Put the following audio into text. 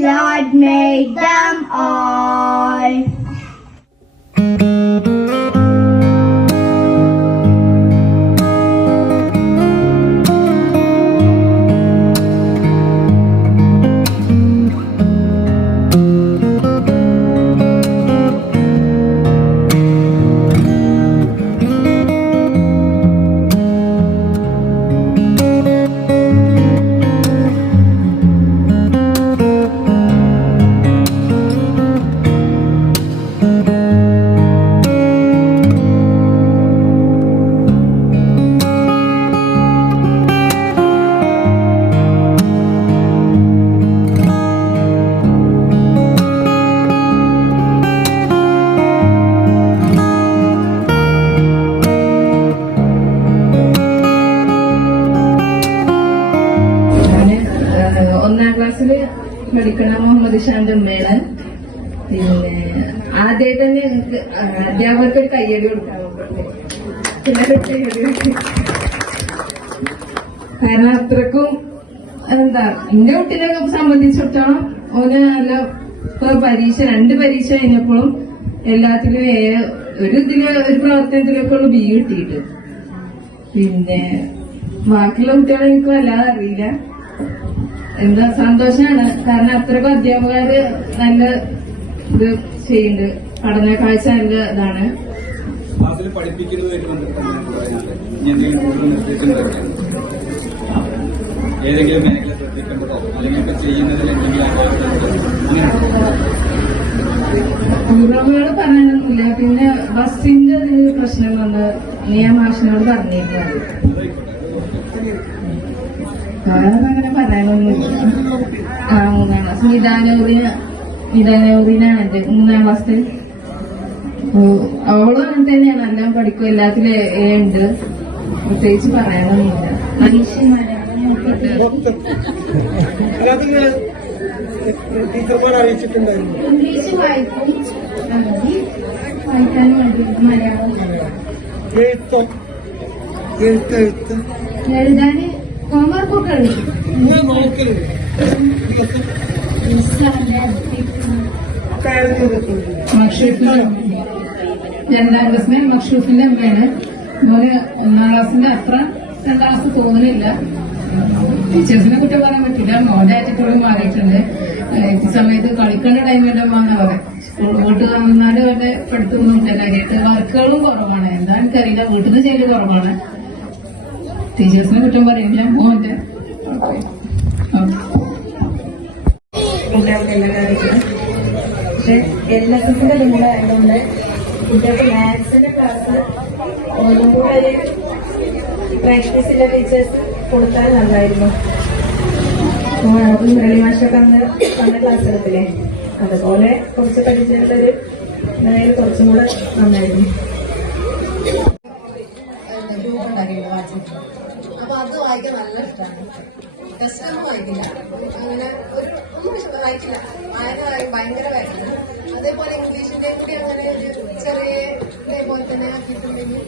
Lord made them all. പഠിക്കണ മുഹമ്മദ് ഷാന്റെ ഉമ്മയാണ്. പിന്നെ ആദ്യമായിട്ട് തന്നെ ഞങ്ങൾക്ക് അധ്യാപകർക്ക് ഒരു കയ്യടി കൊടുക്കാൻ കാരണം അത്രക്കും എന്താ എന്റെ കുട്ടീനെ സംബന്ധിച്ചിടത്തോളം ഓന് നല്ല പരീക്ഷ 2 പരീക്ഷ കഴിഞ്ഞപ്പോഴും എല്ലാത്തിലും ഒരു പ്രവർത്തനത്തിലൊക്കെ ഉള്ള ബി കിട്ടിയിട്ട്. പിന്നെ ബാക്കിയുള്ള കുട്ടികളെ എനിക്ക് വല്ലാതെ അറിയില്ല. എന്താ സന്തോഷാണ്, കാരണം അത്രക്കും അധ്യാപകര് നല്ല ഇത് ചെയ്യുന്നുണ്ട്. പഠന കാഴ്ച നല്ല ഇതാണ്. പ്രോഗ്രാമുകൾ പറയാനൊന്നുമില്ല. പിന്നെ ബസ്സിന്റെ പ്രശ്നം കൊണ്ട് ഞാൻ മാഷിനോട് പറഞ്ഞിരുന്നത്. അങ്ങനെ പറയാനൊന്നുമില്ല. 3ാം ക്ലാസ് നിദാനൂറിനാണ് എന്റെ 3ാം ക്ലാസ്സിൽ. അവളും അങ്ങനെ തന്നെയാണ്, എല്ലാം പഠിക്കും, എല്ലാത്തിലും ഉണ്ട്. പ്രത്യേകിച്ച് പറയാനൊന്നുമില്ല. ഇംഗ്ലീഷ് വായിക്കും, വായിക്കാനും വേണ്ടി മലയാളം എഴുതാന് ഹോംവർക്കൊക്കെ എഴുതും. 2ാം ക്ലാസ്സിലെ മക്ഷൂഫിന്റെ അമ്മയാണ്. മോന് 1ാം ക്ലാസ്സിന്റെ അത്ര 2ാം ക്ലാസ് തോന്നുന്നില്ല. ടീച്ചേഴ്സിനെ കുറ്റം പറയാൻ പറ്റില്ല. മോന്റെ ആറ്റിറ്റ്യൂഡ് മാറിയിട്ടുണ്ട്. ഈ സമയത്ത് കളിക്കേണ്ട ടൈമിന്റെ അമ്മ പറയാം. സ്കൂൾ വീട്ട് വന്നാല് അവരുടെ പഠിത്തമൊന്നുമില്ല. കാര്യമായിട്ട് വർക്കുകളും കുറവാണ്. എന്താ എനിക്കറിയില്ല, വീട്ടിൽ നിന്ന് ചെയ്യല് കുറവാണ്. ടീച്ചേഴ്സിനെ കുറ്റം പറയില്ല. മോന്റെ കുട്ടികൾക്ക് എല്ലാ കാര്യത്തിലും. പക്ഷെ LSSന്റെ കൂടെ ആയതുകൊണ്ട് കുട്ടികൾക്ക് മാത്സിന്റെ ക്ലാസ് ഒന്നും കൂടെ ഒരു പ്രാക്ടീസിലെ ടീച്ചേഴ്സ് കൊടുത്താൽ നന്നായിരുന്നു. മുരളി മാഷൊക്കെ അന്ന് ക്ലാസ് എടുത്തില്ലേ, അതുപോലെ കുറച്ച് പഠിച്ചിട്ടുള്ളൊരു കുറച്ചും കൂടെ നന്നായിരുന്നു. അപ്പൊ അത് വായിക്കാൻ നല്ല ഇഷ്ടമാണ്. ടെസ്റ്റ് ഒന്നും വായിക്കില്ല, അങ്ങനെ ഒന്നും വായിക്കില്ല. ഭയങ്കര വായിക്കില്ല. അതേപോലെ ഇംഗ്ലീഷിന്റെ കൂടി അങ്ങനെ ഒരു ചെറിയ ഇതേപോലെ തന്നെ ആക്കിയിട്ടുണ്ടെങ്കിൽ